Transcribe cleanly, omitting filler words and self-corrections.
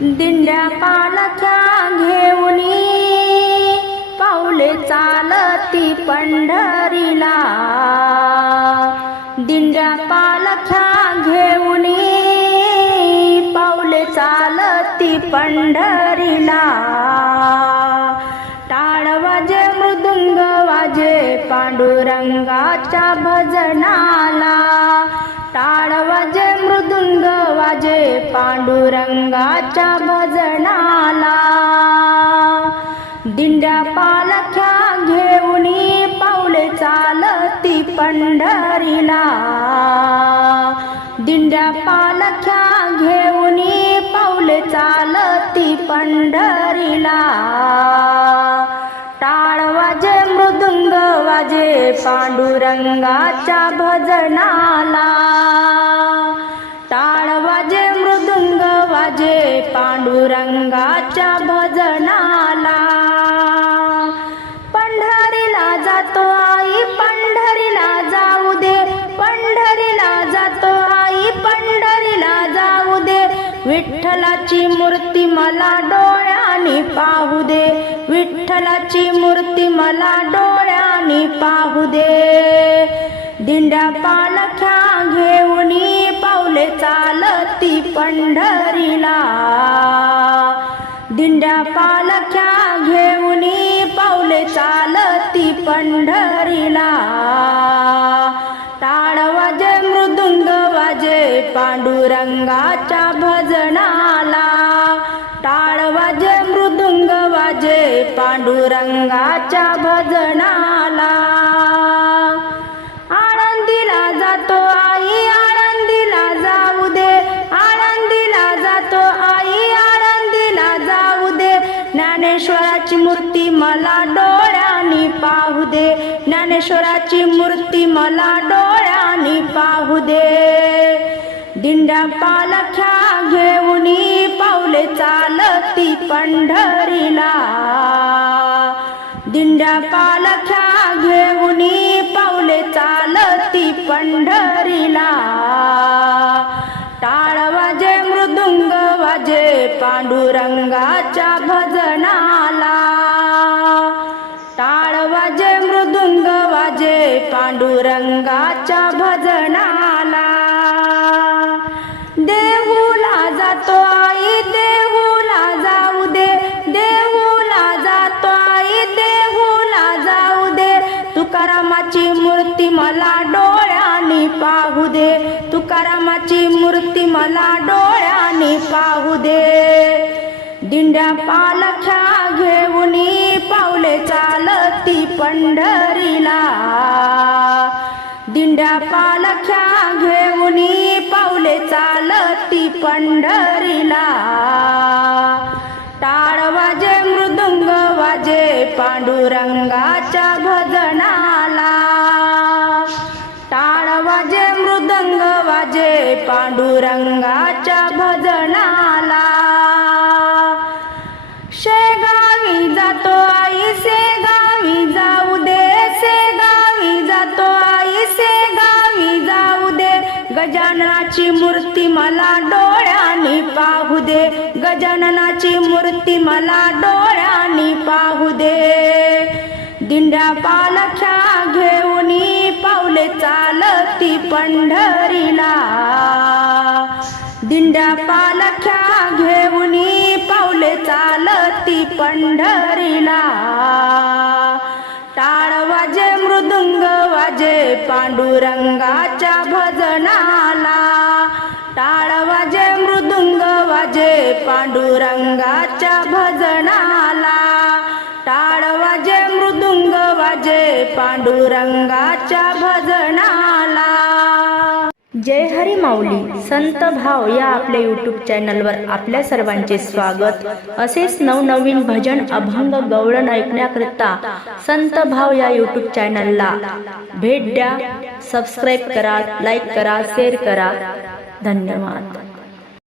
दिंड्या पालख्या घेऊनी पाऊले चालती पंढरीला, दिंड्या पालख्या घेऊनी पाऊले चालती पंढरीला। टाळ वाजे मृदुंग वाजे पांडुरंगाच्या भजनाला, टाळ वाजे मृदुंग वाजे पांडुरंगाच्या भजनाला। दिंड्या पालख्या घेऊनी पाऊले चालती पंढरीला, दिंड्या पालख्या घेऊनी पाऊले चालती पंढरीला। टाळ वाजे मृदुंग वाजे पांडुरंगाच्या भजनाला, टाळ वाजे मृदुंग वाजे पांडुरंगाच्या भजनाला। पंढरीला जातो आई पंढरीला जाऊ दे, पंढरीला जातो आई पंढरीला जाऊ दे, विठ्ठलाची मूर्ती मला डोळ्यांनी पाहू दे, विठ्ठलाची मूर्ती मला डोळ्यांनी पाहू दे। दिंड्या पालख्या घेऊनी पाऊले चालती पंढरीला, दिंड्या पालख्या घेऊनी पाऊले चालती पंढरीला। टाळ वाजे मृदुंग वाजे पांडुरंगाच्या भजनाला, टाळ वाजे मृदुंग वाजे पांडुरंगाच्या भजनाला। आळंदीला जातो आई आळंदीला जाऊ दे, आळंदीला जातो आई आळंदीला जाऊ दे, ज्ञानेश्वराची मूर्ती मला डोळ्यांनी पाहू दे, ज्ञानेश्वराची मूर्ती मला डोळ्यांनी पाहू दे। दिंड्या पालख्या घेऊनी पाऊले चालती पंढरीला, दिंड्या पालख्या घेऊनी पाऊले चालती पंढरीला। टाळ वाजे मृदुंग वाजे पांडुरंगाच्या भजनाला, टाळ वाजे मृदुंग वाजे पांडुरंगाच्या भजनाला। देहूला जातो आई देहूला जाऊ दे, देहूला जातो आई देहूला जाऊ दे, तुकारामाची मूर्ती मला डोळ्यांनी पाहू दे, तुकारामाची मूर्ती मला डोळ्यांनी पाहू दे। दिंड्या पालख्या घेऊनी पाऊले चालती पंढरीला, दिंड्या पालख्या घेऊनी पाऊले चालती पंढरीला। टाळ वाजे मृदुंग वाजे पांडुरंगाच्या भजनाला, टाळ वाजे मृदुंग वाजे पांडुरंगाच्या भजनाला। शेगावी जातो आई शेगावी जाऊ दे, शेगावी जातो आई शेगावी जाऊ दे, गजाननाची मूर्ती मला डोळ्यांनी पाहू दे, गजाननाची मूर्ती मला डोळ्यांनी पाहू दे। दिंड्या पालख्या घेऊनी पाऊले चालती पंढरीला, दिंड्या पालख्या घेऊनी पाऊले चालती पंढरीला। टाळ वाजे मृदुंग वाजे पांडुरंगाच्या भजनाला, टाळ वाजे मृदुंग वाजे पांडुरंगाच्या भजनाला, टाळ वाजे मृदुंग वाजे पांडुरंगाच्या भजनाला। जय हरी माऊली संत भाव या आपल्या यूट्यूब चॅनलवर आपल्या सर्वांचे स्वागत। असेच नवनवीन भजन अभंग गवळण ऐकण्याकरिता संत भाव या यूट्यूब चॅनलला भेट द्या, सबस्क्राईब करा, लाईक करा, शेअर करा। धन्यवाद।